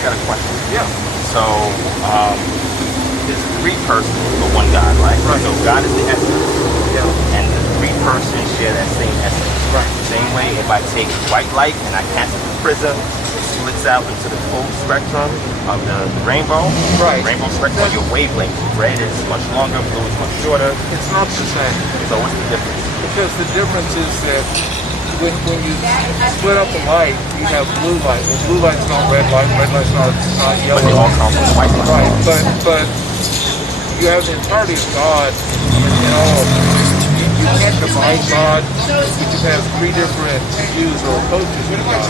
I got a question. Yeah. So, there's three persons but one God, right? Right. So God is the essence. Yeah. And the three persons share that same essence. Right. Same way, if I take white light and I cast it through the prism, it splits out into the full spectrum of the rainbow. Right. Rainbow spectrum, your wavelength. Red is much longer, blue is much shorter. It's not the same. So what's the difference? Because the difference is that when you split up the light, you have blue light. Well, blue light's not red light's not yellow. But they all come from white light. Right, but you have the entirety of God in all of them. You can't divide God, but you have three different views or approaches to God.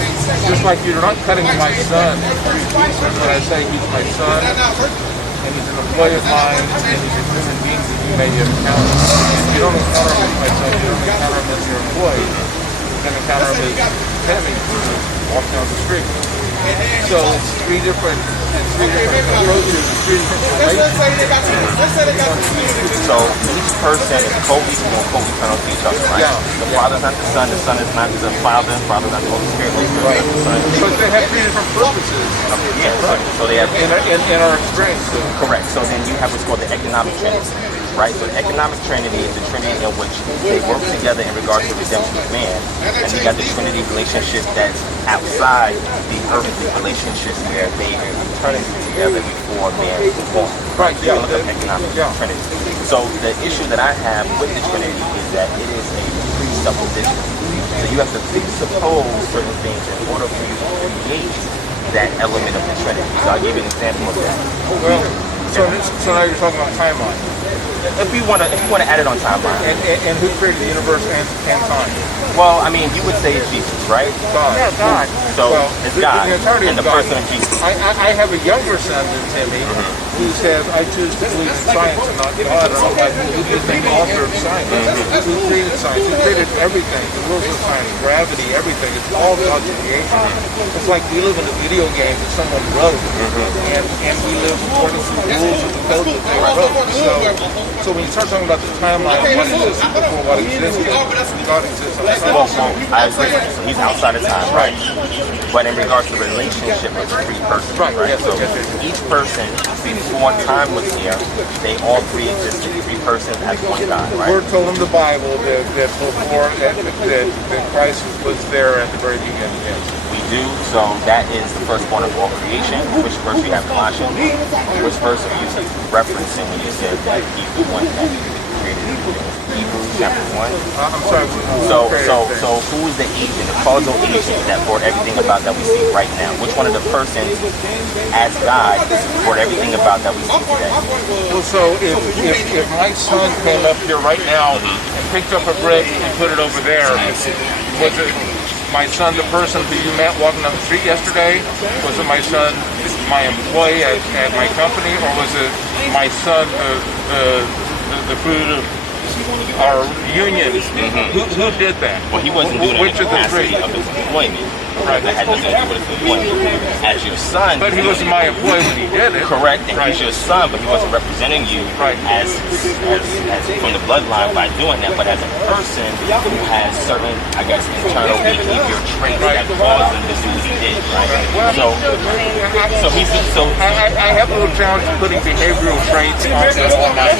Just like you're not cutting my son in three pieces when I say he's my son, and he's an employee of mine, and he's a human being that you may encounter. You don't encounter him as my son, you don't encounter him as your employee. You're going to encounter him as Timmy, walking down the street. So it's three different approaches, three different relationships. So each person is co-equal and co-eternal to each other, right? Yeah. The Father is not the Son is not the Father is not the Holy Spirit, Holy Spirit is not the Son. But they have three different purposes. Yeah, right. So they have in our experience. correct. So then you have what's called the economic trinity, right? So the economic trinity is the trinity in which they work together in regards to redemption of man, and you got the trinity relationship that's outside the earthly relationship where they are eternity together before man is born. Right. So you look up economic trinity. So the issue that I have with the trinity is that it is a presupposition. So you have to presuppose certain things in order for you to create that element of the trinity. So I'll give you an example of that. Well, so now you're talking about timeline. If you want to add it on timeline. And who created the universe and time? Well, I mean, you would say it's Jesus, right? God. Yeah, God. So it's God the and the God. person of Jesus. I have a younger son than Timmy who says, I choose to believe in science and not God. And I'm like, who is the author of science? Who created science? Who created everything? The rules of science, gravity, everything. It's all God's creation. It's like we live in a video game that someone wrote, and we live according to the rules of the code that they wrote. So when you start talking about the timeline of what exists before what existed, God exists outside of time. I agree. So he's outside of time, right? But in regards to the relationship of the three persons, right? Yes, So yes. each person, before time was here, they all three existed. Three persons as one God, The right? Word told in the Bible that before that Christ was there at the very beginning. Yes. We do. So that is the firstborn of all creation. Which verse you have Colossians? Which verse are you referencing when you said that he's the one that created everything? Hebrews chapter 1. I'm sorry. So who is the agent, the causal agent that brought everything about that we see right now? Which one of the persons as God brought everything about that we see today? Well, so if my son came up here right now and picked up a brick and put it over there, was it my son, the person who you met walking down the street yesterday? Was it my son, my employee at my company, or was it my son, the fruit of our union? Who did that? Well, he wasn't doing it in Which the of the three? capacity of his employment. Right. That had nothing to do with his employment. As your son, But he wasn't my employee when he did it. correct, and Right. he's your son, but he wasn't representing you Right. as from the bloodline by doing that. But as a person who has certain, I guess, internal behavior traits that caused him to do what he did, right? So he's so. I have a little challenge putting behavioral traits on my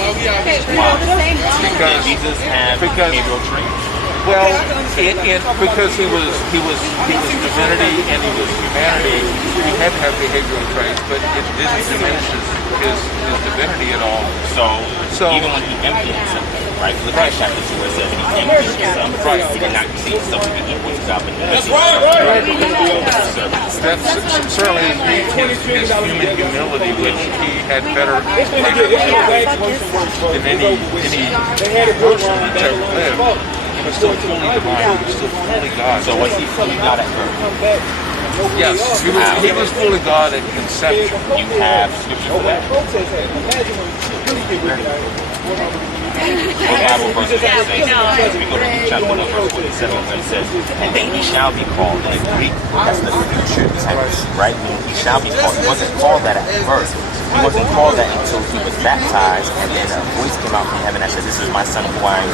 Because Jesus had behavioral traits. well, because he was divinity and he was humanity, he had to have behavioral traits, but it didn't diminish his divinity at all. So even when he emptied himself, right? Look at chapter 2 where it says he emptied himself. Right. He did not see himself to be equal to God, but That's certainly his human humility, which he had better than any person who's ever lived. He was still fully divine. He was still fully God. So was he fully God at birth? Yes, he was fully God at conception. You have scripture for that. What Bible verse does that say? We go to Luke chapter 1 verse 47 where it says, and then he shall be called, in Greek, that's the future tense, right? He shall be called. He wasn't called that at birth. He wasn't called that until he was baptized, and then a voice came out from heaven that said, "This is my son who I am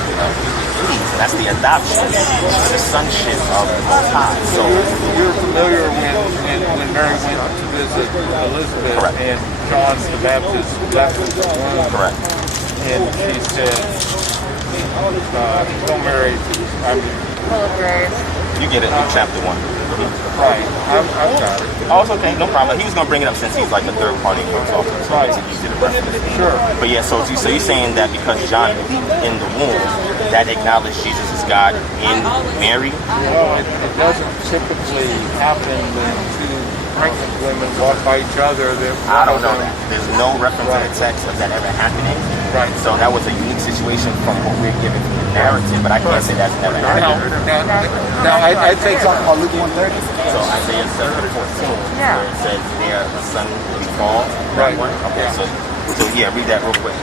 pleased." And that's the adoption, the sonship of the Most High. So you're familiar when Mary went to visit Elizabeth. Correct. And John the Baptist left the womb. Correct. And she said, "Don't marry." You get it, Luke chapter 1. Right. I've got it. Oh, it's okay, no problem. He was gonna bring it up since he's like a third party talker, so Right. it's easy to reference. Sure. But yeah, so you're saying that because John in the womb, that acknowledged Jesus is God in Mary? Well, it doesn't typically happen when two pregnant women walk by each other. I don't know that. There's no reference in the text of that ever happening. Right. So that was a unique situation from what we're given from the narrative, but I can't say that's never happened. Now I take Talking about Luke 1:30. So Isaiah 7:14, where it says there a son will be called. Right. Okay, so yeah, read that real quick.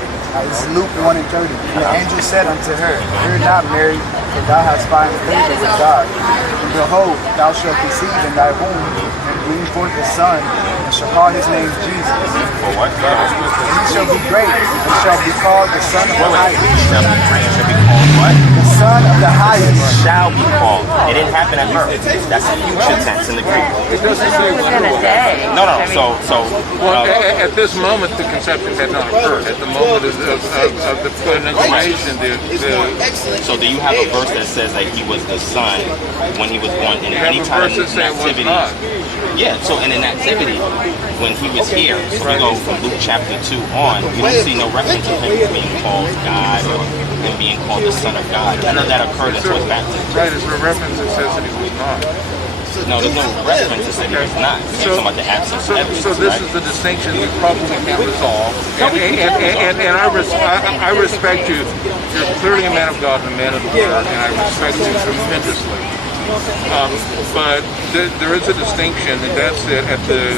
It's Luke 1:30. And the angel said unto her, Fear not, Mary, for thou hast found favor with God. And behold, thou shalt conceive in thy womb, and bring forth a son, and shall call his name Jesus. For what? And he shall be great, and shall be called the Son of the Highest. Shall be great, shall be called what? The Son of the Highest. Shall be called. It didn't happen at birth. That's future tense in the Greek. It doesn't say when it will happen. No. Well, at this moment, the conception had not occurred. At the moment of the incarnation, So do you have a verse that says that he was the son when he was born in any time in activity? Yeah, so in an activity, when he was here, so we go from Luke chapter 2 on, we don't see no reference of him being called God or him being called the Son of God. None of that occurred until his baptism. Right, it's a reference that says that he was not. No, there's no reference that said he was not. It's talking about the absence of evidence, So this right? is the distinction we probably can't resolve. And I respect you. You're clearly a man of God and a man of the Word, and I respect you tremendously. But there is a distinction, and that's that at the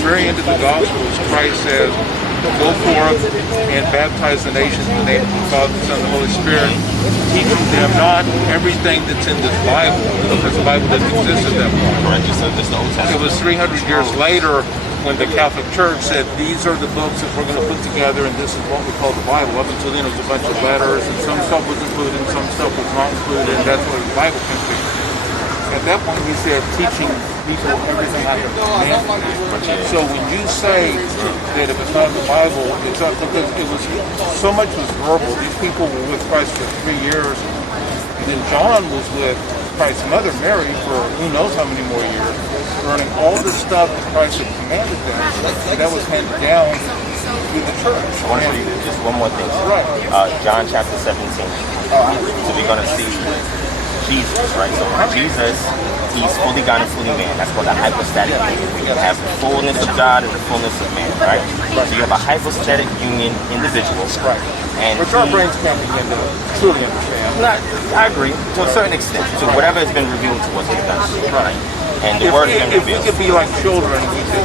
very end of the Gospels, Christ says, "Go forth and baptize the nations in the name of the Father, the Son, and the Holy Spirit, teaching them not everything that's in this Bible," because the Bible didn't exist at that point. Correct, just the Old Testament. It was 300 years later when the Catholic Church said, "These are the books that we're going to put together, and this is what we call the Bible." Up until then, it was a bunch of letters, and some stuff was included, and some stuff was not included, and that's what the Bible came to. At that point, we said teaching people everything I have commanded. So when you say that if it's not the Bible, it's not because it was so much was verbal. These people were with Christ for 3 years, and then John was with Christ's mother Mary for who knows how many more years, learning all the stuff that Christ had commanded them, and that was handed down to the church. I want to show you just one more thing. Right. John chapter 17. So we're going to see Jesus, right? So Jesus, he's fully God and fully man. That's called a hypostatic union. You have the fullness of God and the fullness of man, right? So you have a hypostatic union individual. Right. And Which our brains can't begin to truly understand. I agree, to a certain extent. So whatever has been revealed to us is done. Right. And the word has been If we revealed. could be like children, we could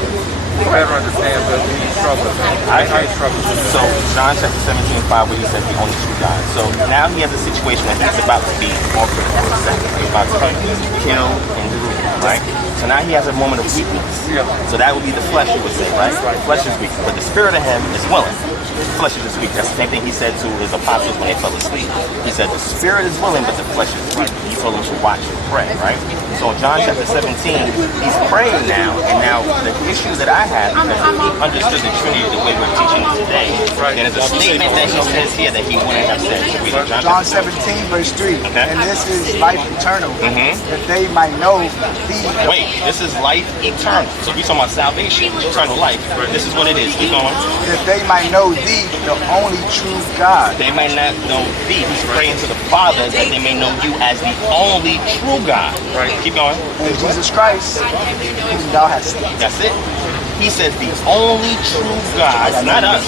better understand, but we struggle. I struggle with it. So John chapter 17:5, where he says the only true God. So now he has a situation where he's about to be offered for a second. He's about to be killed in the room, right? So now he has a moment of weakness. Yeah. So that would be the flesh, you would say, right? Flesh is weak, but the spirit of him is willing. Flesh is just weak. That's the same thing he said to his apostles when they fell asleep. He said the spirit is willing, but the flesh is weak. He told them to watch and pray, right? So in John chapter 17, he's praying now, and now the issue that I have, because he understood the Trinity the way we're teaching it today, and there's a statement that he says here that he wouldn't have said. So read it, John 17, verse 3. Okay. And this is life eternal, that they might know thee. Wait, this is life eternal. So we're talking about salvation, eternal life. This is what it is. Keep going. That they might know thee, the only true God. They may not know thee. He's praying to the Father that they may know you as the only true God. Right. Keep going. And Jesus Christ, whom thou hast sent. That's it. He says the only true God, not us,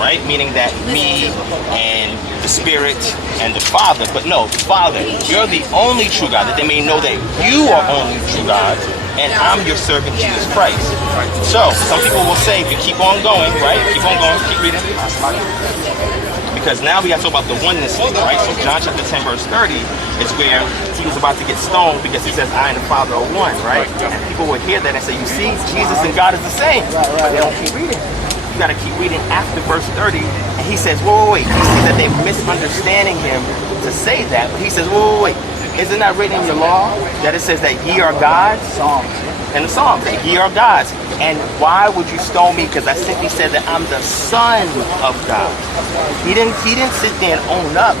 right? Meaning that me and the Spirit and the Father, but no, the Father, you're the only true God, that they may know that you are only true God, and I'm your servant, Jesus Christ. So, some people will say, if you keep on going, right? Keep on going, keep reading. Because now we got to talk about the oneness, right? So John chapter 10, verse 30 is where he he was about to get stoned because he says, I and the Father are one, right? And people would hear that and say, you see, Jesus and God is the same. But they don't keep reading. You got to keep reading after verse 30. And he says, wait. He sees that they're misunderstanding him to say that. But he says, wait. Isn't that written in your law that it says that ye are gods? Psalms. In the Psalms, that ye are gods. And why would you stone me? Because I simply said that I'm the Son of God. He didn't sit there and own up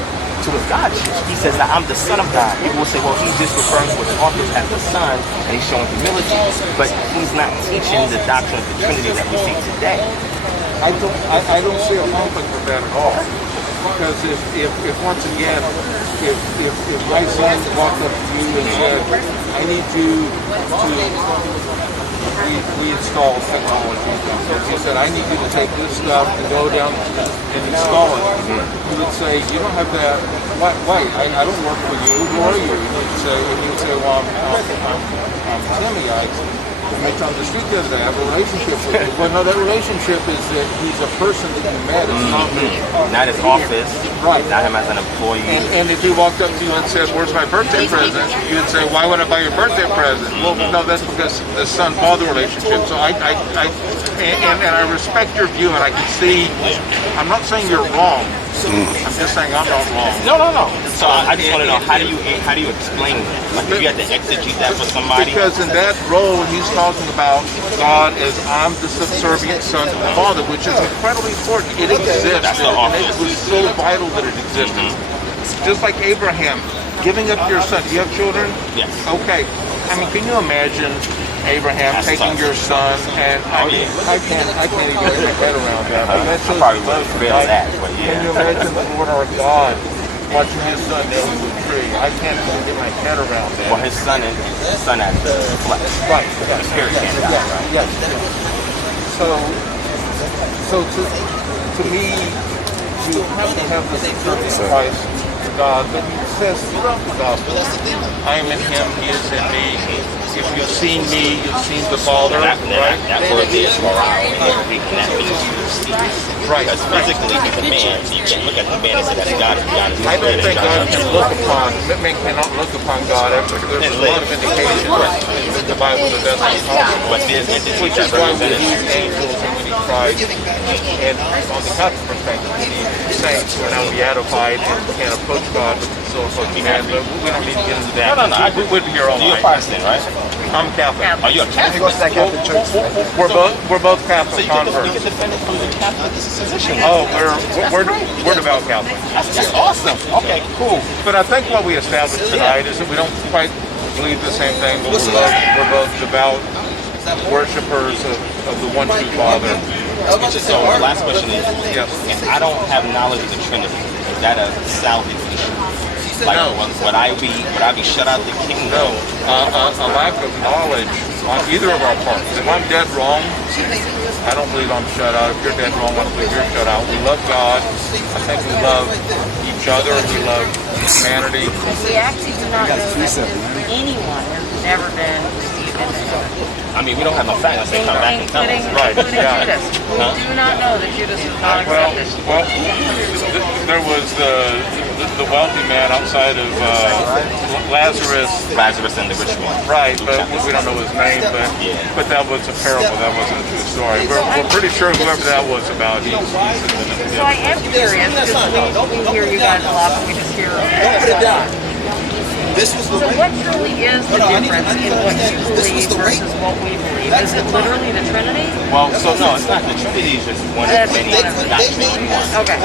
to his Godship. He says that I'm the Son of God. People will say, well, he's just referring to his office as the Son, and he's showing humility. But he's not teaching the doctrine of the Trinity that we see today. I don't see a conflict with that at all. Because if once again, if my son walked up to you and said, I need you to reinstall technology. If he said, I need you to take this stuff and go down and install it, you would say, you don't have that. Wait, I don't work for you. Who are you? You would say, well, I'm Timmy. I on the street the other day, I have a relationship with you. Well, no, that relationship is that he's a person that you met. It's not me. Not his office. Right. Not him as an employee. And if he walked up to you and said, where's my birthday present? You would say, why would I buy your birthday present? Well, no, that's because the son-father relationship. So I respect your view, and I can see, I'm not saying you're wrong. I'm just saying I'm not wrong. No. So I just want to know, how do you explain that? Like, if you had to exegete that for somebody? Because in that role, he's talking about God as I'm the subservient son to the Father, which is incredibly important. It exists, and it was so vital that it existed. Just like Abraham, giving up your son. Do you have children? Yes. Okay. I mean, can you imagine Abraham taking your son, and I can't even get my head around that. But that shows probably would fail that, but yeah. Can you imagine the Lord our God watching his son nailed to a tree? I can't even get my head around that. Well, his son has the flesh. Right. The spirit can't die, right? Yes. So to me, you have to have the subservient Christ to God, but he says throughout the gospel, I am in him, he is in me. If you've seen me, you've seen the Father, right? That word is morale, and that means you see. Right. Because physically he's a man, so you can't look at the man and say that's God. God is I don't think God can look upon, man cannot look upon God. There's a lot of indications in the Bible that that's not possible. But there's entities Which is why we need angels and we need Christ. And on the Catholic perspective, we need saints who are now beatified and can approach God, but can still approach man. But we don't need to get into that. No. We'd be here all You're a night. Protestant, right? I'm Catholic. Oh, you're a He Catholic? goes to that Catholic church. We're both Catholic So you converts. can defend it from the Catholic position. Oh, we're devout Catholics. That's awesome. Okay, cool. But I think what we established tonight is that we don't quite believe the same thing, but we're both devout worshipers of the one true Father. So the last question is, Yes. if I don't have knowledge of the Trinity, is that a salvage issue? Like, No. would I be shut out the kingdom? No, a lack of knowledge on either of our parts. If I'm dead wrong, I don't believe I'm shut out. If you're dead wrong, I don't believe you're shut out. We love God. I think we love each other. We love humanity. We actually do not know that anyone has never been received into heaven. I mean, we don't have no facts. Let's say come back and tell us. Including yeah. Judas. We do not know that Judas was not Well, accepted. there was the wealthy man outside of Lazarus. Lazarus and the rich one. Right, but we don't know his name. But that was a parable. That wasn't a true story. We're pretty sure whoever that was about. So I am curious because we hear you guys a lot, but we just hear So what truly is the difference in what you believe versus what we believe? Is it literally the Trinity? Well, so no, it's not. The Trinity is just one of many doctrines. Okay.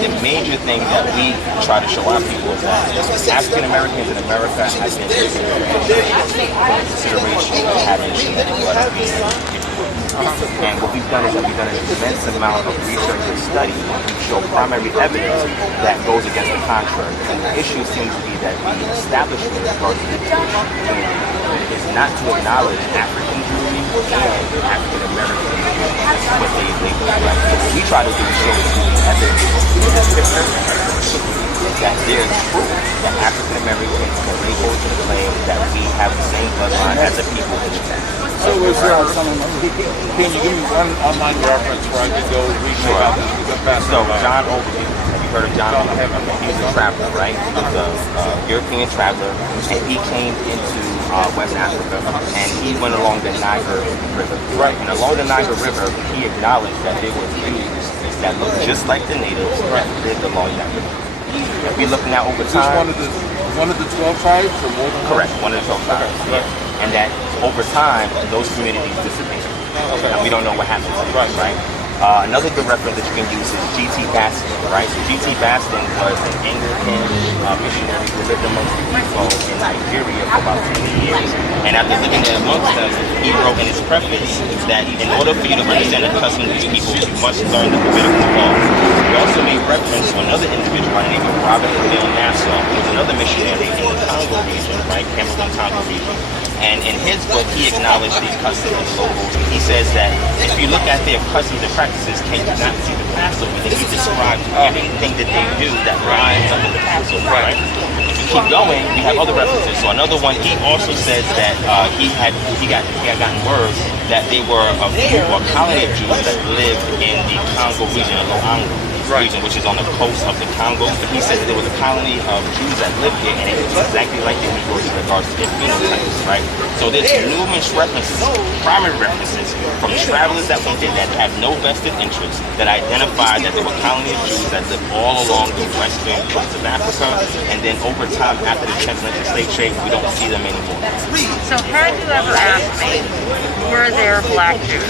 The major thing that we try to show our people is that African Americans in America have been given consideration of having genetic blood. And what we've done is that we've done an immense amount of research and study to show primary evidence that goes against the contrary. And the issue seems to be that the establishment of the Trinity is not to acknowledge African Jews and African Americans. That's what they believe. What we try to do is show the evidence that there is proof that African Americans can lay hold to the claim that we have the same bloodline as the people in the text. So is there, can you give me one online reference where I could go read about this? So John Overview. heard of John Hooker. He was a traveler, right? He was a European traveler, and he came into West Africa, and he went along the Niger River. Right. And along the Niger River, he acknowledged that there were Jews that looked just like the natives that lived along that river. If we look now over Is this time, one of the 12 tribes or more than one? correct, one of the 12 tribes, yeah. And that over time, those communities disappeared. Okay. And we don't know what happened to them, right? Another good reference that you can use is G.T. Baston, right? So G.T. Baston was an Anglican missionary who lived amongst the people in Nigeria for about 10 years. And after living there amongst them, he wrote in his preface that in order for you to understand the customs of these people, you must learn the Levitical laws. He also made reference to another individual by the name of Robert Emil Nassau, who was another missionary in the Congo region, right? Cameroon Congo region. And in his book, he acknowledged these customs and logos. He says that if you look at their customs and practices, can you not see the Passover? Then he describes everything that they do that lines up with the Passover, right? If you keep going, we have other references. So another one, he also says that he had gotten word that they were a colony of Jews that lived in the Congo region, Loango region, which is on the coast of the Congo. But he said that there was a colony of Jews that lived here, and it was exactly like the Negroes in regards to their phenotypes, right? So there's numerous references, primary references, from travelers that went there that have no vested interest, that identified that there were a colony of Jews that lived all along the western coast of Africa, and then over time, after the transatlantic slave trade, we don't see them anymore. So had you ever asked me, were there black Jews?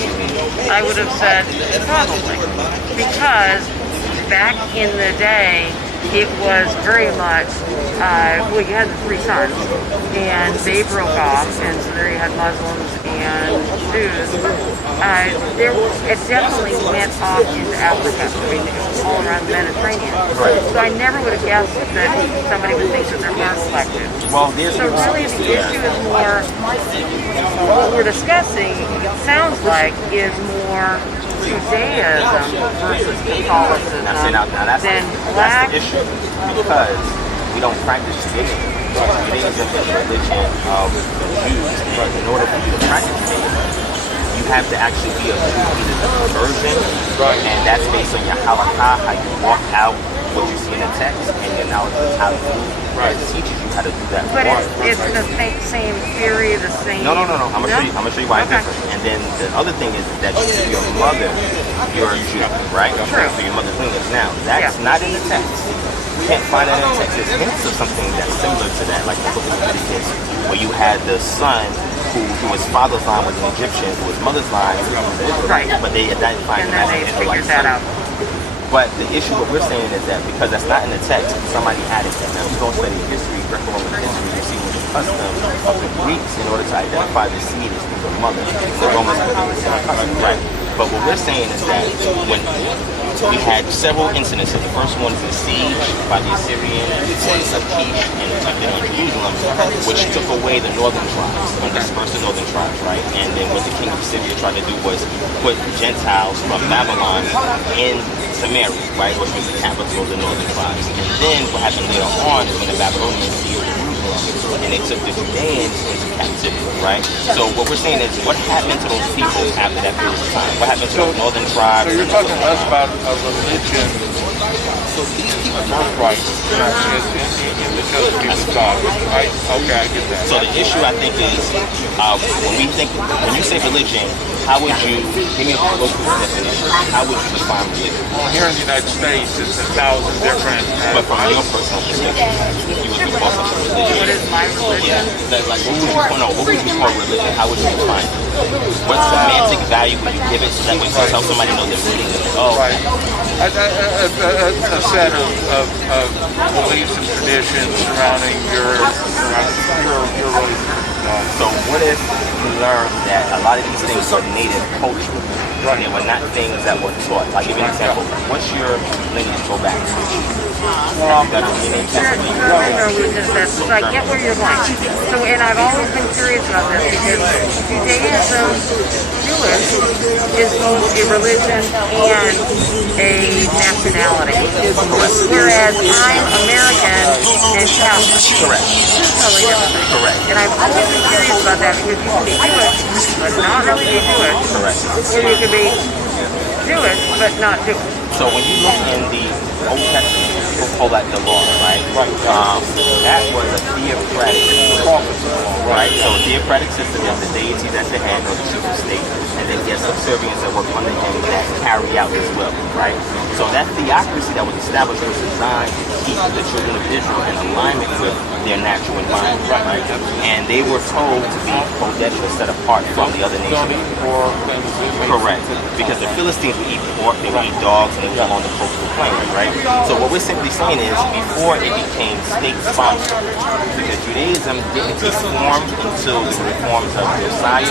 I would have said, probably. Because back in the day, it was very much, well, you had the three sons, and they broke off, and so there you had Muslims and Jews. It definitely went off into Africa, I mean, all around the Mediterranean. So I never would have guessed that somebody would think that there weren't black Jews. Well, So really the issue is more, what we're discussing, it sounds like, is more Judaism versus Catholicism than black. That's the issue, because we don't practice Judaism. Judaism is a religion of the Jews, and in order for you to practice Judaism, you have to actually be a Jew, either the conversion, and that's based on your halakha, how you walk out what you see in the text, and your knowledge of how to do it. It teaches you how to do that. But it's the same theory, the same. No. I'm gonna show you why it's different. And then the other thing is that your mother, you're a Jew, right? True. So your mother's lineage. Now that's not in the text. You can't find that in the text. There's hints of something that's similar to that, like the book of Leviticus, where you had the son who his father's line was an Egyptian, who his mother's line was an Israelite, but they identified him as an Israelite son. But the issue, what we're saying is that because that's not in the text, somebody added that. Now, if you go study history, Greco-Roman history, you see what the custom of the Greeks in order to identify the seed is through the mother. The Romans put the same custom, right? But what we're saying is that when we had several incidences, the first one is the siege by the Assyrians on Lachish and on Jerusalem, which took away the northern tribes and dispersed the northern tribes, right? And then what the king of Syria tried to do was put Gentiles from Babylon in Samaria, right, which was the capital of the northern tribes. And then what happened later on is when the Babylonians seized Jerusalem, and they took the Judeans into captivity, right? So what we're saying is, what happened to those people after that period of time? What happened to those northern tribes? So you're talking less about a religion, a birthright, in the chosen people's God, right? Okay, I get that. So the issue, I think, is when you say religion, how would you, give me a local definition, how would you define religion? Well, here in the United States, it's 1,000 different. But from your personal perspective, if you were to call something religion, What is my religion? like what would you call religion? How would you define it? What semantic value would you give it so that way you tell somebody know they're reading it? Oh, Right. A set of beliefs and traditions surrounding your religion. So what if you learn that a lot of these things were native culture? Right. They were not things that were taught. I'll give you an example. What's your lineage go back to? Well, so I get where you're going. So, and I've always been curious about this because Judaism, Jewish, is both a religion and a nationality. Whereas I'm American and Catholic. Correct. Totally different. Correct. And I've always been curious about that because you can be Jewish, but not really be Jewish. Correct. Or you can be Jewish, but not Jewish. So when you look in the Old Testament, people call that the law, right? That was a theocratic right? So a theocratic system is the deities at the head or the chief of state, and then there's subservients that work under him that carry out his will, right? So that theocracy that was established was designed to keep the children of Israel in alignment with their natural environment, right? And they were told to be kodesh or set apart from the other nations. Correct. Because the Philistines would eat pork, they would eat dogs, and they would on the coastal plain, right? So what we're simply saying is, before it became state-sponsored, because Judaism didn't conform until the reforms of Josiah,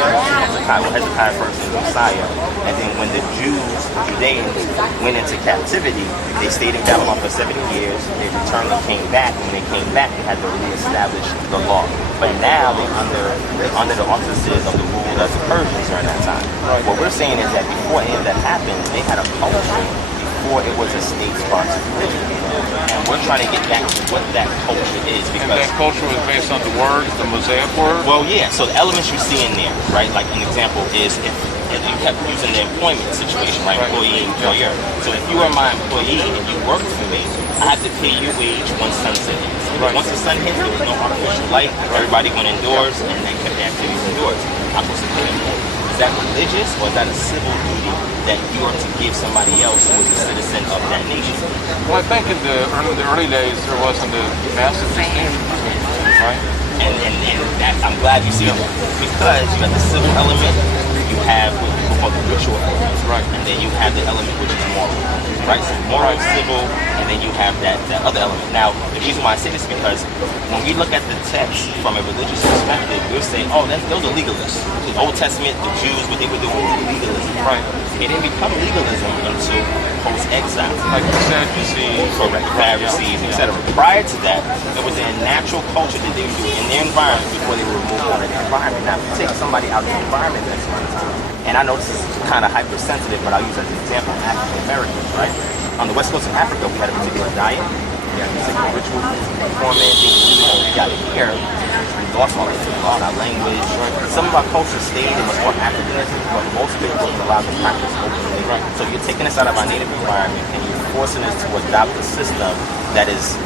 Hezekiah first and Josiah, and then when the Judeans went into captivity, they stayed in Babylon for 70 years, they returned and came back, and when they came back, they had to reestablish the law. But now they're under the auspices of the rule of the Persians during that time. What we're saying is that before any of that happened, they had a culture before it was a state-sponsored religion. And we're trying to get back to what that culture is. Because and that culture was based on the word, the Mosaic word? Well, yeah. So the elements you see in there, right? Like an example is if you kept using the employment situation, right? Employee, employer. So if you are my employee and you worked for me, I have to pay your wage once sunset hits. Once the sun hits, there was no artificial light. Everybody went indoors and they kept their activities indoors. I'm supposed to pay you. Is that religious or is that a civil duty that you are to give somebody else who is a citizen of that nation? Well, I think in the early days there wasn't a massive distinction, right? And that, I'm glad you see that, because you have the civil element, you have what people call the ritual element, right? And then you have the element which is moral, right? So moral, civil, and then you have that other element. Now, the reason why I say this is because when we look at the text from a religious perspective, we'll say, oh, those are legalists. The Old Testament, the Jews, what they were doing was legalism. Right. It didn't become legalism until post-exile. Like the Sadducees. Correct, Pharisees, etc. Prior to that, it was a natural culture that they would do in their environment before they were removed out of their environment. Now, if you take somebody out of the environment that's one time, and I know this is kind of hypersensitive, but I'll use as an example African Americans, right? On the west coast of Africa, we had a particular diet, we had a particular ritual, performance, things we do. We got here, we lost all that, we lost our language. Some of our culture stayed, it was more Africanism, but most of it wasn't allowed to practice openly. So you're taking us out of our native environment and you're forcing us to adopt a system that is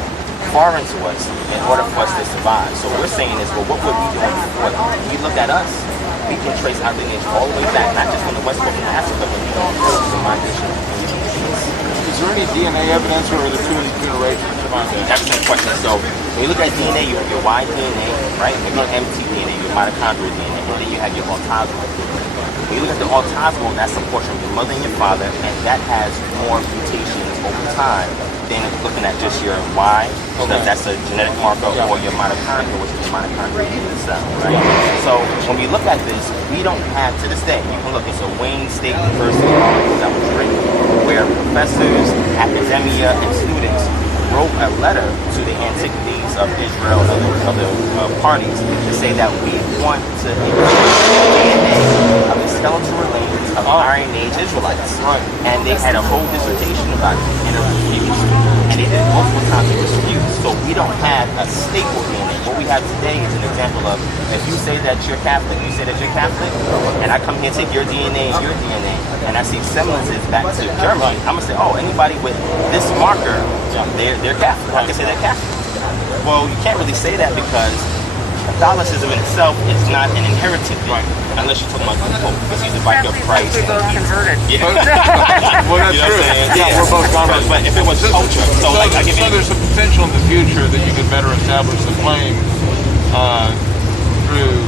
foreign to us in order for us to survive. So what we're saying is, well, what were we doing before? When you look at us, we can trace our lineage all the way back, not just from the west coast of Africa, but the migration. Is there any DNA evidence or the two generations? Excellent question. So when you look at DNA, you have your Y DNA, right? And your mtDNA, your mitochondrial DNA, and then you have your autosomal DNA. When you look at the autosomal, that's a portion of your mother and your father, and that has more mutations over time than looking at just your Y, because that's a genetic marker, or your mitochondria, which is the mitochondria in the cell, right? So when we look at this, we don't have, to this day, you can look, it's a Wayne State University where professors, academia, and students wrote a letter to the Antiquities of Israel and other parties to say that we want to include the DNA of the skeletal remains of Iron Age Israelites. And they had a whole dissertation about it, and it was refused. And they did it multiple times, it was refused. So we don't have a staple DNA. What we have today is an example of, if you say that you're Catholic, you say that you're Catholic, and I come here and take your DNA and your DNA, and I see semblances back to Germany, I'm going to say, oh, anybody with this marker, they're Catholic. I can say they're Catholic. Well, you can't really say that because Catholicism in itself is not an inherited thing, unless you're talking about the Pope, because he's the vicar of Christ. We both converted. Well, that's true. Yeah, we're both converted. But if it was culture, so like I give you, there's a potential in the future that you could better establish the claim through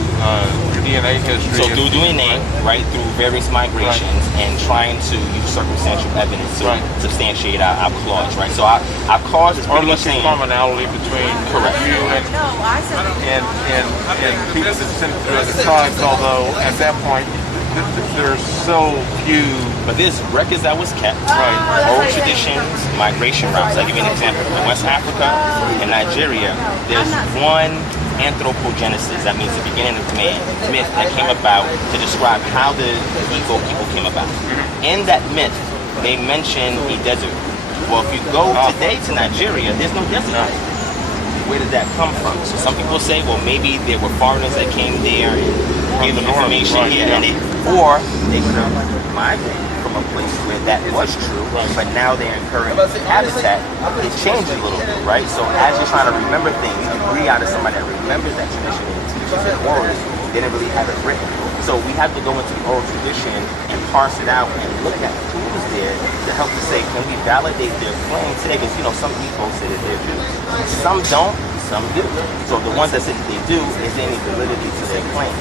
DNA history. So through DNA, right, through various migrations, and trying to use circumstantial evidence to substantiate our clause, right? So our clause is pretty much saying commonality between you and people that sent through the tribes, although at that point there's so few. But there's records that was kept, oral traditions, migration routes. I'll give you an example. In West Africa and Nigeria, there's one anthropogenesis, that means the beginning of man, myth that came about to describe how the Igbo people came about. In that myth, they mention a desert. Well, if you go today to Nigeria, there's no desert. Where did that come from? So some people say, well, maybe there were foreigners that came there and gave them information, or they could have migrated from from a place where that was true, but now they're incurring habitat, it changed a little bit, right? So as you're trying to remember things, agree out of somebody that remembers that tradition and teaches it orally, they didn't really have it written. So we have to go into the oral tradition and parse it out and look at who's there to help to say, can we validate their claim today? Because, you know, some people say that they're Jews. Some don't, some do. So the ones that say that they do, is there any validity to their claim?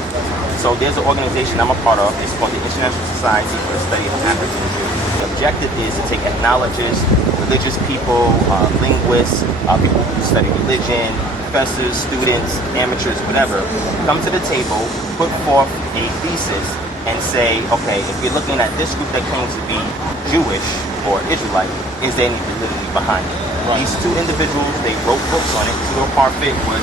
So there's an organization I'm a part of. It's called the International Society for the Study of African Jews. The objective is to take ethnologists, religious people, linguists, people who study religion, professors, students, amateurs, whatever, come to the table, put forth a thesis, and say, okay, if you're looking at this group that claims to be Jewish or Israelite, is there any validity behind it? Right. These two individuals, they wrote books on it. Tudor Parfit was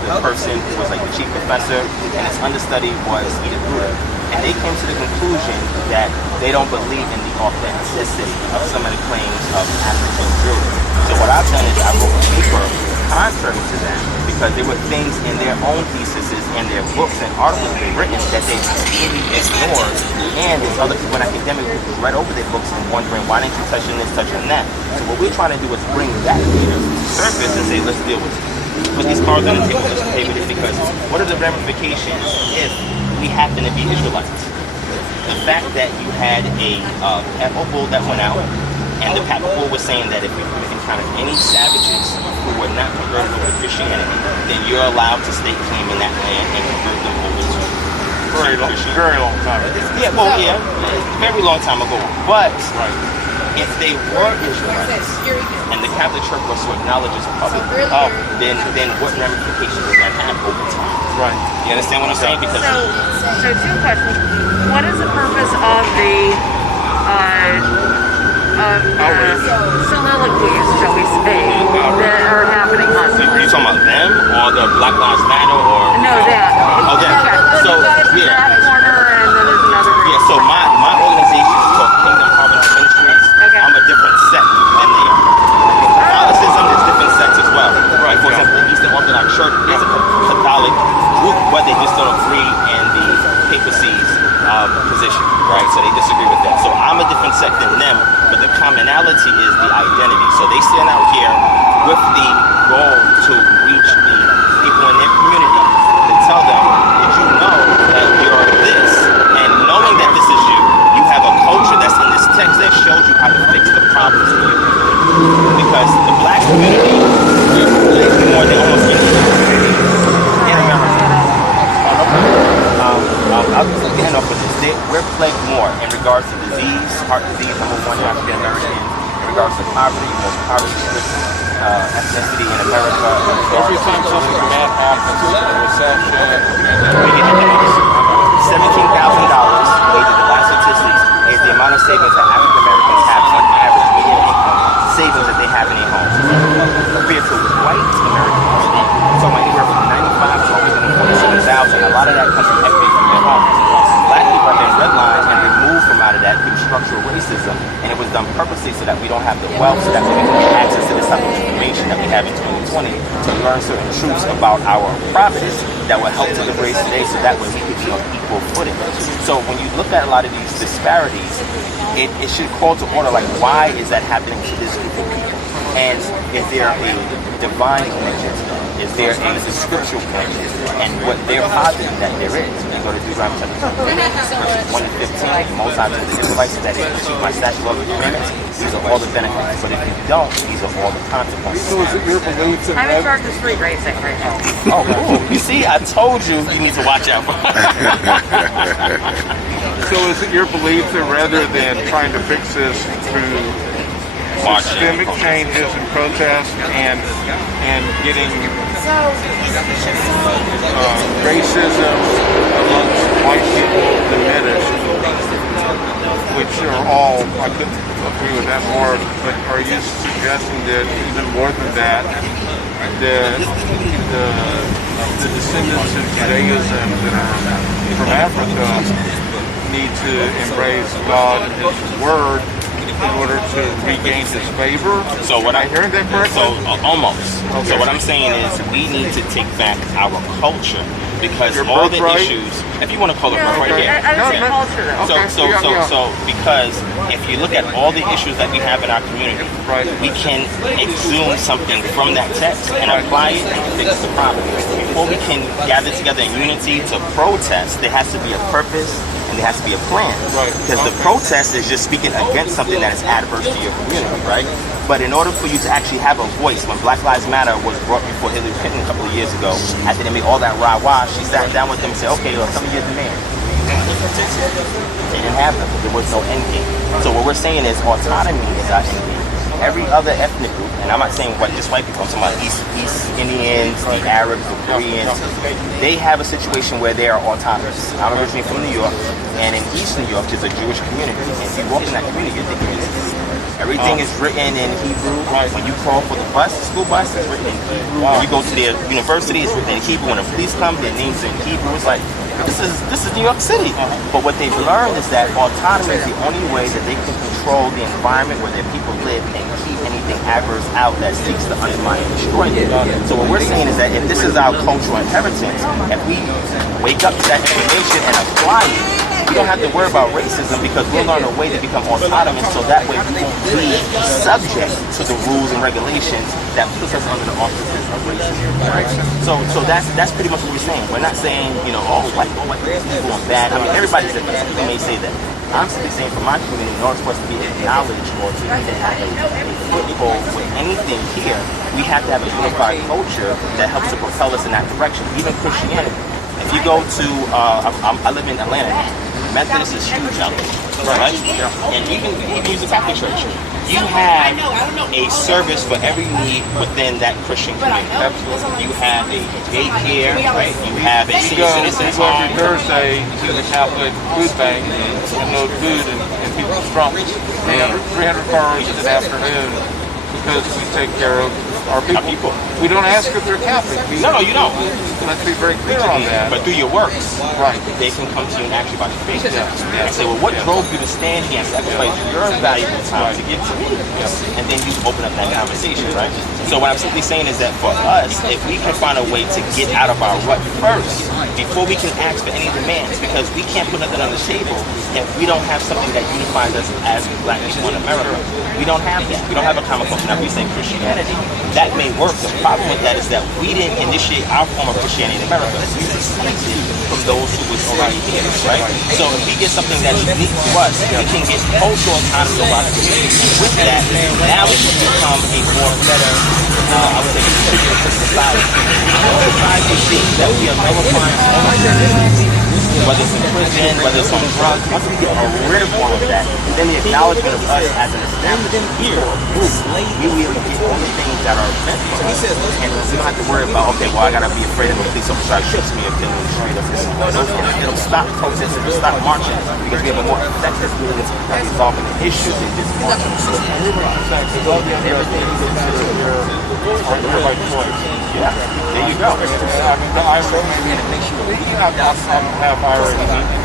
the person who was like the chief professor, and his understudy was Edith Bruder. And they came to the conclusion that they don't believe in the authenticity of some of the claims of African Jewry. So what I've done is I wrote a paper contrary to that, because there were things in their own theses and their books and articles they've written that they completely ignored, and there's other people in academic who read over their books and wondering, why didn't you touch on this, touch on that? So what we're trying to do is bring that data to the surface and say, let's deal with it. Put these cards on the table, let's play with it, because what are the ramifications if we happen to be Israelites? The fact that you had a papal bull that went out, and the papal bull was saying that if we encountered any savages who were not converted over to Christianity, then you're allowed to stake claim in that land and convert them over to Christianity. Very long time ago. Yeah, well, yeah, very long time ago. But if they were Israelites and the Catholic Church was to acknowledge this publicly, then what ramifications does that have over time? Right. You understand what I'm saying? Because so two questions. What is the purpose of the soliloquies, shall we say, that are happening on are you talking about them or the Black Lives Matter or No, that. Oh, that. Okay. So That corner, and then there's another. Yeah, so my organization is called Kingdom Harvest Ministries. Okay. I'm a different sect than they are. In Catholicism, there's different sects as well. Right. For example, the Eastern Orthodox Church is a Catholic group, but they just don't agree in the papacy's position, right? So they disagree with that. So I'm a different sect than them, but the commonality is the identity. So they stand out here with the goal to reach the people in their community to tell them, did you know that you're this? And knowing that this is you, you have a culture that's in this text that shows you how to fix the problems in your community. Because the black community is more than almost any community in America. I'll just get off with this. We're plagued more in regards to disease, heart disease, number one African American, in regards to poverty, most poverty-stricken ethnicity in America. Every time something bad happens, a recession, $17,000, the last statistics, is the amount of savings that African Americans have on average, median income savings that they have in their homes, compared to white Americans. So anywhere from 95 to 147,000. A lot of that comes from equity from their homes. Black people have been redlined and removed from out of that through structural racism, and it was done purposely so that we don't have the wealth, so that we can get access to this type of information that we have in 2020 to learn certain truths about our providence that will help to the race today, so that way we can be on equal footing. So when you look at a lot of these disparities, it should call to order, like, why is that happening to this group of people? And is there a divine connection to them? Is there a scriptural connection? And what they're positing that there is. When you go to Deuteronomy chapter 2, verses 1 to 15, most times the Israelites that if you keep my statute, laws, and commandments, these are all the benefits. But if you don't, these are all the consequences. So is it your belief that I'm in charge of street racing right now. Oh, cool. You see, I told you you need to watch out for. So is it your belief that rather than trying to fix this through systemic changes and protests and getting racism amongst white people diminished, which are all, I couldn't agree with that more, but are you suggesting that even more than that, the descendants of Judaism that are from Africa need to embrace God and His Word in order to regain His favor? So what Am I hearing that correctly? So almost. Okay. So what I'm saying is we need to take back our culture because Your all the birthright? issues, if you want to call it birthright, I would say No, culture though. So because if you look at all the issues that we have in our community, Right. we can exhume something from that text and apply it and fix the problem. Before we can gather together in unity to protest, there has to be a purpose and there has to be a plan. Right. Because the protest is just speaking against something that is adverse to your community, right? But in order for you to actually have a voice, when Black Lives Matter was brought before Hillary Clinton a couple of years ago, after they made all that rah-rah, she sat down with them and said, okay, well, some of your demands. They didn't have them. There was no end game. So what we're saying is autonomy is our end game. Every other ethnic group, and I'm not saying just white people, I'm talking about East Indians, the Arabs, the Koreans, they have a situation where they are autonomous. I'm originally from New York, and in East New York, there's a Jewish community. And if you walk in that community, you're thinking everything is written in Hebrew. When you call for the school bus, it's written in Hebrew. When you go to their university, it's written in Hebrew. When the police come, their names are in Hebrew. It's like, this is New York City. But what they've learned is that autonomy is the only way that they can control the environment where their people live and keep anything adverse out that seeks to undermine and destroy it. So what we're saying is that if this is our cultural inheritance, if we wake up to that information and apply it, we don't have to worry about racism because we'll learn a way to become autonomous so that way we won't be subject to the rules and regulations that puts us under the auspices of racism. Right? So that's pretty much what we're saying. We're not saying, all white people are bad. I mean, everybody's different. People may say that. I'm simply saying for my community, in order for us to be acknowledged or to even have a foothold with anything here, we have to have a unified culture that helps to propel us in that direction. Even Christianity. If you go to, I live in Atlanta. Methodist is huge out there, right? And even use the Catholic Church. You have a service for every need within that Christian community. You have a daycare, right? You have a senior citizens go every home. Thursday to the Catholic food bank and load food in people's trunks. They have 300 cars in the afternoon because we take care of our people. We don't ask if they're Catholic. No, you don't. Let's be very clear on that. But through your works, Right. they can come to you and ask you about your faith. Yeah. And say, well, what drove you to stand here and sacrifice your valuable time to give to me? And then you open up that conversation, right? So what I'm simply saying is that for us, if we can find a way to get out of our rut first, before we can ask for any demands, because we can't put nothing on the table if we don't have something that unifies us as Black people in America. We don't have that. We don't have a common culture. Now, we say Christianity. That may work. The problem with that is that we didn't initiate our form of Christianity in America. We displaced from those who was already here, right? So if we get something that's unique to us, we can get cultural autonomy of our community. And with that, now we can become a more better, I would say, contributor to society. Society thinks that we are nullifying all of that. Whether it's in prison, whether it's on drugs, once we get rid of all of that, then the acknowledgement of us as an established hero group, we will get all the things that are meant for us. And we don't have to worry about, okay, well, I gotta be afraid of a police officer shoots me or kills me in the street. It'll stop protesting, it'll stop marching, because we have a more effective means of resolving the issues than just marching. Yeah, there you go.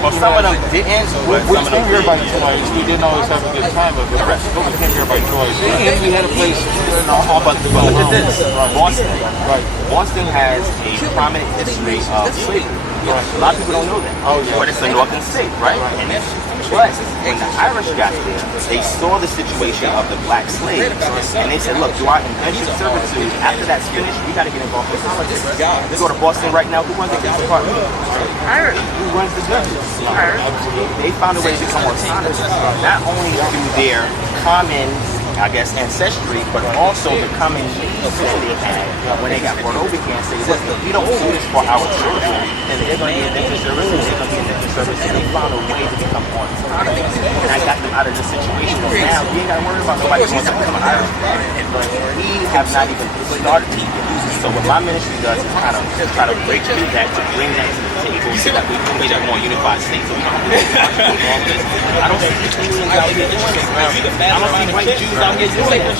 Well, some of them didn't. We came here by choice. We didn't always have a good time of it. But we came here by choice. And we had a place. But look at this. Boston. Right. Boston has a prominent history of slavery. A lot of people don't know that. Oh, yeah. But it's a northern state, right? And but when the Irish got there, they saw the situation of the Black slaves, and they said, look, through our indentured servitude, after that's finished, we got to get involved in politics. You go to Boston right now, who runs the police department? Irish. Who runs the judges? Irish. They found a way to become autonomous, not only through their common, I guess, ancestry, but also the common needs that they had when they got brought over here and say, listen, if we don't do this for our children, then they're going to be indentured service, and they're going to be indentured service, and they found a way to become autonomous. And I got them out of this situation. Now, we ain't got to worry about nobody wants to become an Irish. But we have not even started to yet. So what my ministry does is kind of try to break through that, to bring that to the table so that we can create a more unified state. So we don't have to do all this. I don't see Muslims out here doing this. I don't see white Jews out here doing this.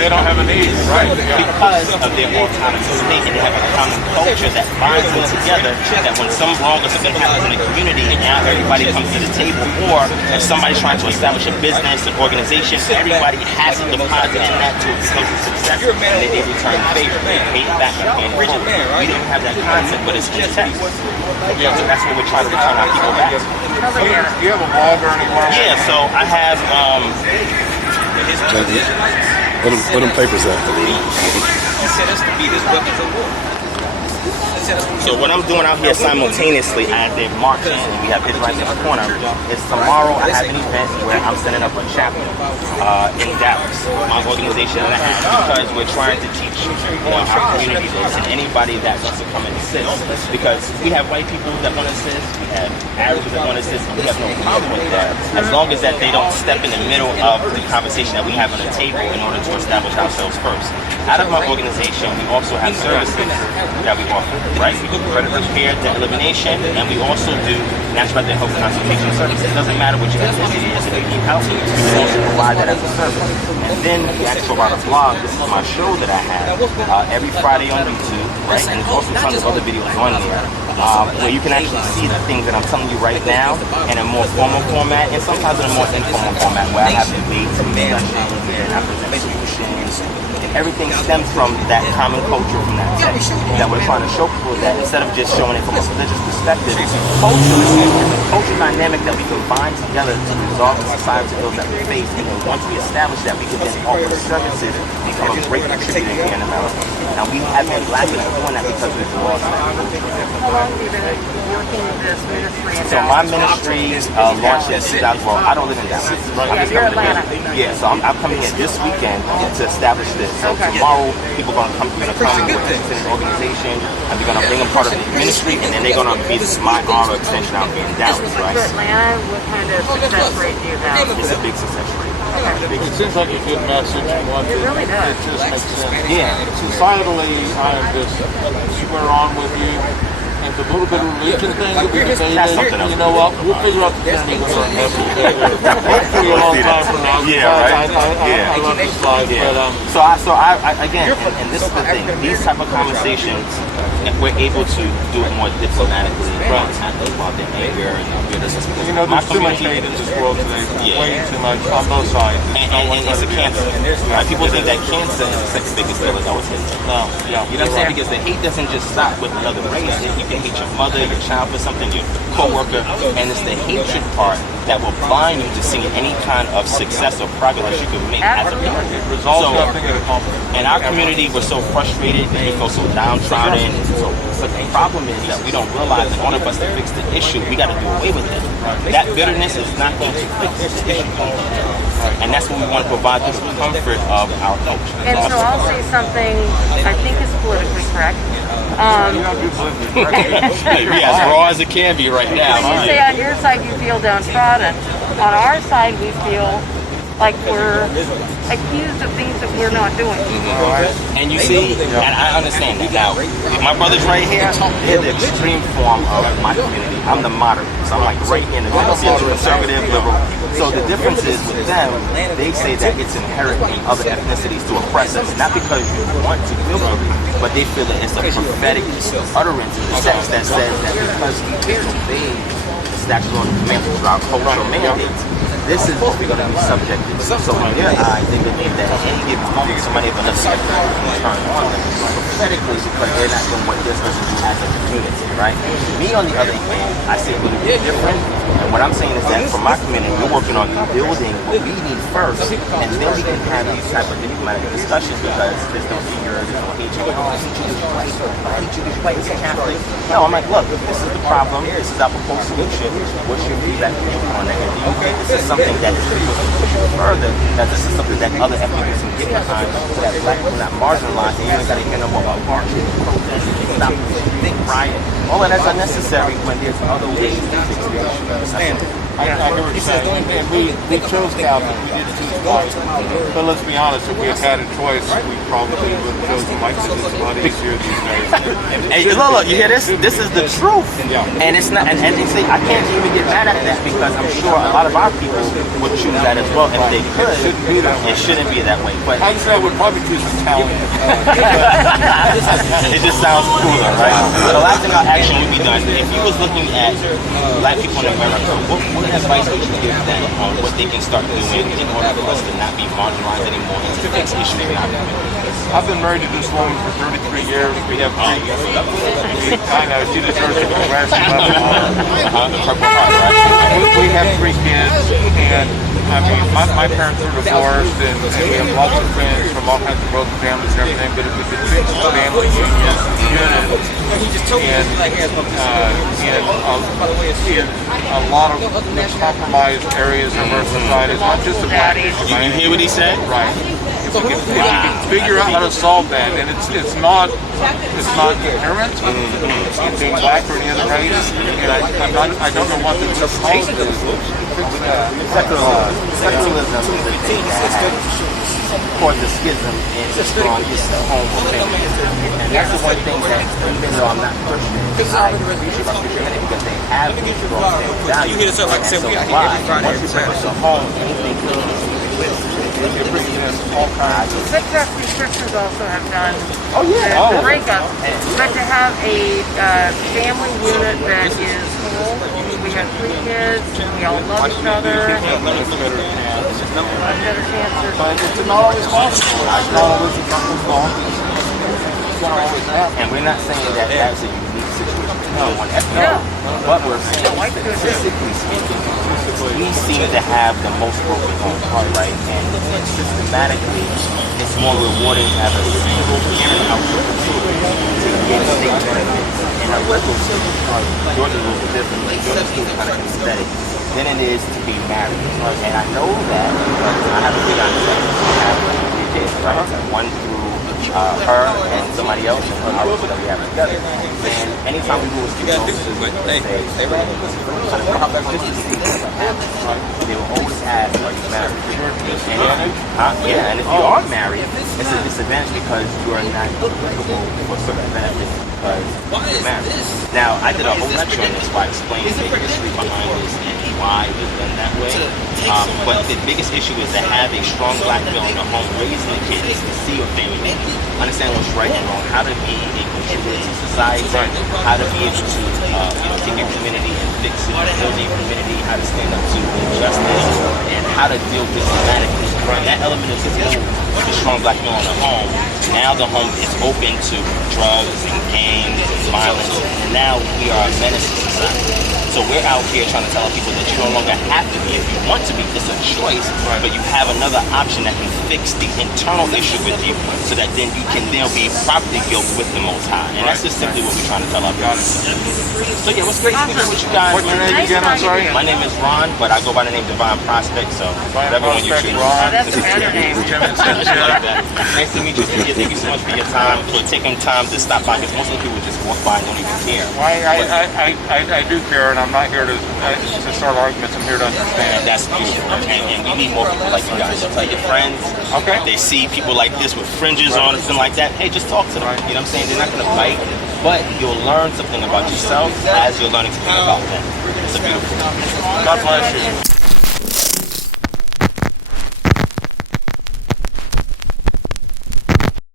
They don't have a need, right? Because of their autonomous state, and they have a common culture that binds them together, that when some wrong or something happens in the community, and now everybody comes to the table, or if somebody's trying to establish a business, an organization, everybody has a deposit in that to become a success, and they return favor, they pay it back and forward. We don't have that concept, but it's in text. Yeah, so that's what we're trying to return our people back to. Do you have a blogger anymore? Yeah, so I have What them papers at? He said us to be his weapons of war. So what I'm doing out here simultaneously, I have Dave marching, and we have his right in the corner. It's tomorrow. I have an event where I'm setting up a chapter in Dallas, my organization that I have, because we're trying to teach our community this, and anybody that wants to come and assist. Because we have white people that want to assist, we have Arabs that want to assist, and we have no problem with that, as long as that they don't step in the middle of the conversation that we have on the table in order to establish ourselves first. Out of my organization, we also have services that we offer, right? We do credit repair, debt elimination, and we also do natural health consultation services. It doesn't matter what your ethnicity is, if you need help, we can also provide that as a service. And then we actually about a blog. This is my show that I have every Friday on YouTube, right? And there's also tons of other videos on there where you can actually see the things that I'm telling you right now in a more formal format, and sometimes in a more informal format where I have debates and discussions and I present solutions. Everything stems from that common culture, from that text, that we're trying to show people that instead of just showing it from a religious perspective, culturally, it's a cultural dynamic that we can bind together to resolve the societal ills that we face. And then once we establish that, we can then offer services, become a great contributor here in America. Now, we have been lacking in doing that because we've lost that. How long have you been working this ministry in So my ministry launched in 2012. I don't live in Dallas. Yeah, you're Atlanta. Yeah, so I'm coming here this weekend to establish this. So tomorrow, people are going to come with an organization, and we're going to bring them part of the ministry, and then they're going to be my arm extension out here in Dallas, right? For Atlanta, what kind of success rate do you have? It's a big success rate. It seems like a good message. It really does. It just makes sense. Yeah. Societally, I'm just square on with you. And the little bit of religion thing that we debated, you know what, we'll figure out the technique for our message later. For a long time from now. Yeah, right? I love this slide. Yeah. But, So I again, and this is the thing, these type of conversations, we're able to do it more diplomatically, not about the anger and criticism. you know, there's too much hate in this world today. Way too much on both sides. And it's a cancer. People think that cancer is the second biggest killer. No, it's not. No, yeah. You know what I'm saying? Because the hate doesn't just stop with another race. You can hate your mother, your child for something, your co-worker, and it's the hatred part that will blind you to seeing any kind of success or progress you can make as a people. It resolves nothing at all. In our community, we're so frustrated and we feel so downtrodden. But the problem is that we don't realize in order for us to fix the issue, we got to do away with it. That bitterness is not going to fix the issue. And that's what we want to provide the comfort of our culture. And so I'll say something I think is politically correct. Yeah, as raw as it can be right now. When you say on your side you feel downtrodden, on our side we feel like we're accused of things that we're not doing. And you see, and I understand that. Now, my brothers right here, they're the extreme form of my community. I'm the moderate, so I'm like right in the middle, conservative, liberal. So the difference is with them, they say that it's inherent in other ethnicities to oppress us, not because you want to feel it, but they feel that it's a prophetic utterance in the text that says that because we disobey the statute on the commandments of our cultural mandates, this is what we're going to be subjected to. So in their eyes, they believe that at any given moment, somebody of another ethnicity can turn on them prophetically because they're not doing what they're supposed to do as a community, right? Me, on the other hand, I see it a little bit different. And what I'm saying is that for my community, we're working on building what we need first, and then we can have these type of diplomatic discussions because there's no fear, there's no hatred. Oh, I hate you because you're white. I hate you because you're white. It's a Catholic. No, I'm like, look, this is the problem. This is our proposed solution. What's your feedback on that? And do you think this is something that is going to push you further? That this is something that other ethnic can get behind, so that black people are not marginalized, and you ain't got to hear no more about marching, protesting, stop, riot. All of that's unnecessary when there's other ways to fix the issue. I hear what you're saying. And we chose Catholic. We did choose Christ. But let's be honest, if we had a choice, we probably would have chosen Mike because his body is here these days. Hey, look, you hear this? This is the truth. Yeah. And it's not, and you see, I can't even get mad at that because I'm sure a lot of our people would choose that as well if they could. It shouldn't be that way. It shouldn't be that way. But I'd say I would probably choose Italian. it just sounds cooler, right? The last thing I'll ask you would be done. If you was looking at Black people in America, what advice would you give them on what they can start doing in order for us to not be marginalized anymore and to fix issues in our community? I've been married to this woman for 33 years. We have 3 kids. I know, she deserves a congratulations. The Purple Heart, right? We have 3 kids, and I mean, my parents were divorced, and we have lots of friends from all kinds of broken families and everything, but if we could fix the family union, in a lot of compromised areas of our society, it's not just the Black issue. You hear what he said? Right. If we can figure out how to solve that, and it's not inherent in being Black or any other race, and I don't know what the root cause is. Secularism is the thing that caused the schism in the strongest home of family. And that's the one thing that, even though I'm not Christian, I appreciate about Christianity because they have these strong family values. You hit us up like I said, we got why? every Friday. Once you bring us a home, anything can you're bringing us all kinds of Success restrictions also have done Oh, yeah. to break up, but to have a family unit that is whole. We have 3 kids, we all love each other. Better chances. But it's not always possible. It's not always a couple's law. It's not always happen. And we're not saying that that's a unique situation for anyone. No. But we're saying statistically speaking, we seem to have the most broken homes, right? And systematically, it's more rewarding to have a single parent household to get state benefits in a liberal state. Georgia's a little bit different, but Georgia's still kind of aesthetic than it is to be married. And I know that because I have a big understanding of how it is, right? One through her and somebody else and our that we have together. And anytime we do a speak notice, they will always ask, are you married? And if you are married, it's a disadvantage because you are not eligible for certain benefits because you're married. Now, I did a whole lecture on this where I explained the history behind this and why it's done that way. But the biggest issue is to have a strong Black male in the home raising the kids to see your family, understand what's right and wrong, how to be a contributor to society, how to be able to take your community and fix it, build your community, how to stand up to injustice, and how to deal systematically. And that element is the strong Black male in the home. Now the home is open to drugs and gangs and violence, and now we are a menace to society. So we're out here trying to tell people that you no longer have to be if you want to be. It's a choice, but you have another option that can fix the internal issue with you so that then you can then be properly guilt with the Most High. And that's just simply what we're trying to tell our people. So yeah, what's great speaking with you guys. What's your name again? I'm sorry. My name is Ron, but I go by the name DivineProspect, so whatever one you choose. Ron. That's a better name. Nice to meet you. Thank you so much for your time, for taking time to stop by, because most of the people just walk by and don't even care. I do care, and I'm not here to start arguments. I'm here to understand. That's beautiful, and we need more people like you guys. So tell your friends. Okay. They see people like this with fringes on and something like that. Hey, just talk to them. You know what I'm saying? They're not gonna bite, but you'll learn something about yourself as you're learning something about them. It's a beautiful. God bless you.